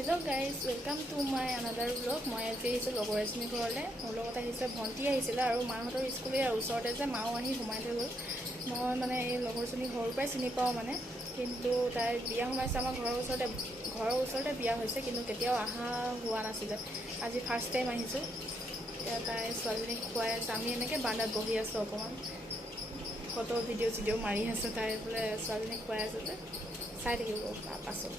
Hello guys, welcome to my another vlog. মই আজি আহিছোঁ লগৰ এজনী ঘৰলৈ। মোৰ লগত আহিছে ভণ্টি আহিছিলে আৰু মাহঁতৰ স্কুলৰ ওচৰতে যে মাও আহি সোমাই থৈ গ'ল। মই মানে এই লগৰজনী ঘৰৰ পৰাই চিনি পাওঁ মানে, কিন্তু তাই বিয়া সোমাইছে আমাৰ ঘৰৰ ওচৰতে বিয়া হৈছে, কিন্তু কেতিয়াও অহা হোৱা নাছিলে। আজি ফাৰ্ষ্ট টাইম আহিছোঁ। এতিয়া তাই ছোৱালীজনীক খুৱাই আছে, আমি এনেকৈ বাৰান্দাত বহি আছোঁ, অকণমান ফটো ভিডিঅ' মাৰি আছে। তাই বোলে ছোৱালীজনীক খুৱাই আছে যে, চাই থাকিব পাছত।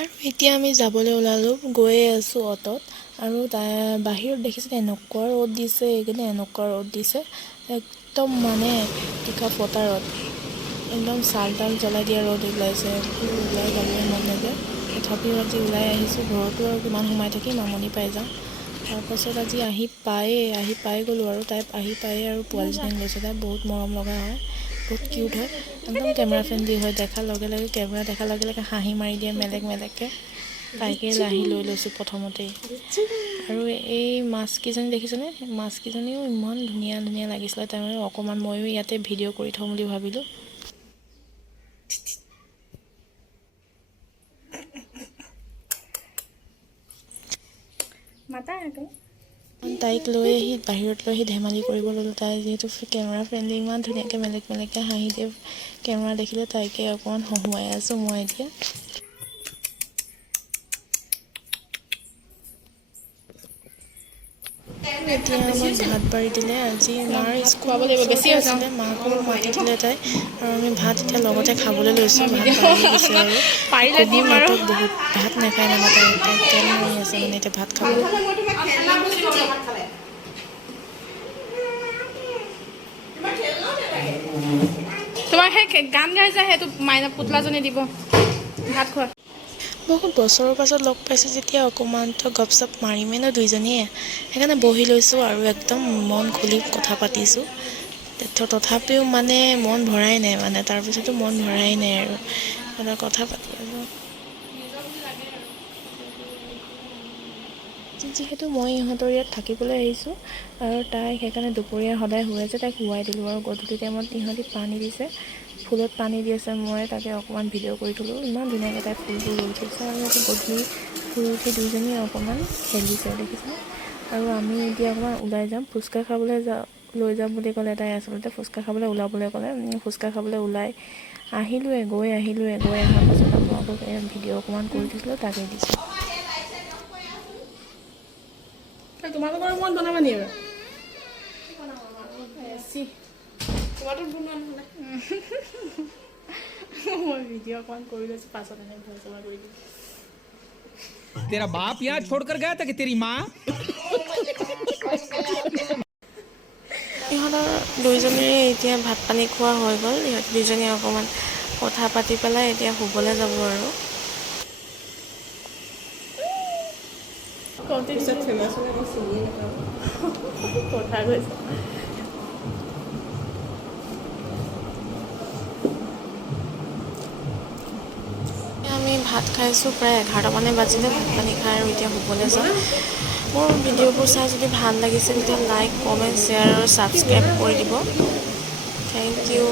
আৰু এতিয়া আমি যাবলৈ ওলালোঁ, গৈয়ে আছোঁ অটত। আৰু তাই বাহিৰত দেখিছে এনেকুৱা ৰ'দ দিছে, এইকেইদিন এনেকুৱা ৰ'দ দিছে, একদম মানে টিকা ফটা ৰ'দ, একদম ছাল তাল জ্বলাই দিয়া ৰ'দ ওলাইছে। ওলাই যাবলৈ মন নাযায়, তথাপিও আজি ওলাই আহিছোঁ। ঘৰতো আৰু কিমান সোমাই থাকিম, আমনি পাই যাওঁ। তাৰপাছত আজি আহি পাই গ'লোঁ আৰু তাই আহি পায়ে আৰু পোৱালীজনীক লৈছে। তাই বহুত মৰম লগা হয়, বহুত কিউট হয়, একদম কেমেৰা ফ্ৰেণ্ডলি হয়। কেমেৰা দেখাৰ লগে লগে হাঁহি মাৰি দিয়ে মেলেগকৈ। তাইকে আহি লৈ লৈছোঁ প্ৰথমতেই। আৰু এই মাছকেইজনী দেখিছেনে? মাছকেইজনীও ইমান ধুনীয়া ধুনীয়া লাগিছিলে। তাৰমানে অকণমান ময়ো ইয়াতে ভিডিঅ' কৰি থওঁ বুলি ভাবিলোঁ। তাইক লৈ আহি বাহিৰত লৈ আহি ধেমালি কৰিব ল'লোঁ। তাই যিহেতু কেমেৰা ফ্ৰেণ্ডলি, ইমান ধুনীয়াকৈ মেলেগকৈ হাঁহি দিয়ে। কেমেৰা দেখিলে তাইকে অকণমান হহুৱাই আছোঁ মই এতিয়া। এতিয়া আমাক ভাত বাঢ়ি দিলে। আজি মাৰ স্কুল বেছি আছিলে, মাকো মাতি দিলে তাই, আৰু আমি ভাত এতিয়া লগতে খাবলৈ লৈছোঁ। ভাত বাঢ়ি দিছে আৰু খুবই নাটক, বহুত ভাত নাখায় মানে তাই তেল মাৰি আছে মানে এতিয়া ভাত খাবলৈ। তোমাক সেই গান গাই যে সেইটো মাইনা পুতলাজনী দিব ভাত খোৱা। বহুত বছৰৰ পাছত লগ পাইছোঁ যেতিয়া অকণমানতো গপচপ মাৰিমেই ন দুইজনীয়ে, সেইকাৰণে বহি লৈছোঁ আৰু একদম মন খুলি কথা পাতিছোঁ। তথাপিও মানে মন ভৰাই নাই, মানে তাৰপিছতো মন ভৰাই নাই আৰু মানে কথা পাতি আছোঁ। যিহেতু মই ইহঁতৰ ইয়াত থাকিবলৈ আহিছোঁ, আৰু তাই সেইকাৰণে দুপৰীয়া সদায় শুৱে যে, তাইক শুৱাই দিলোঁ। আৰু গধূলি টাইমত ইহঁতি পানী দিছে, ফুলত পানী দি আছে, মই তাকে অকণমান ভিডিঅ' কৰি থ'লোঁ। ইমান ধুনীয়াকৈ তাই ফুলবোৰ ৰুই থৈছে, আৰু সিহঁতি গধূলি শুই উঠি দুইজনীয়ে অকণমান খেলিছে দেখিছে। আৰু আমি এতিয়া অকণমান ওলাই যাম, ফুচকা খাবলৈ লৈ যাম বুলি ক'লে তাই। আচলতে ফুচকা খাবলৈ ওলাবলৈ ক'লে, ফুচকা খাবলৈ ওলাই আহিলোঁৱে, গৈ অহাৰ পাছত মই আকৌ ভিডিঅ' অকণমান কৰি দিছিলোঁ, তাকে দিছোঁ। তোমালোকৰ ৰুমত বনাবা নি এইবাৰ? মই ভিডিঅ' অকণমান কৰি লৈছোঁ, পাছত এনে ভইচ অভাৰ কৰি দিম। तेरा बाप यहाँ छोड़कर गया था कि तेरी माँ? ইহঁতৰ দুইজনীৰে এতিয়া ভাত পানী খোৱা হৈ গ'ল। ইহঁত দুইজনী অকণমান কথা পাতি পেলাই এতিয়া শুবলৈ যাব আৰু। আমি ভাত খাইছোঁ, প্ৰায় 11টামানে বাজিলে। ভাত পানী খাই আৰু এতিয়া শুবলৈ যাম। মোৰ ভিডিঅ'বোৰ চাই যদি ভাল লাগিছে তেতিয়া লাইক, কমেণ্ট, শ্বেয়াৰ আৰু ছাবস্ক্ৰাইব কৰি দিব। Thank U.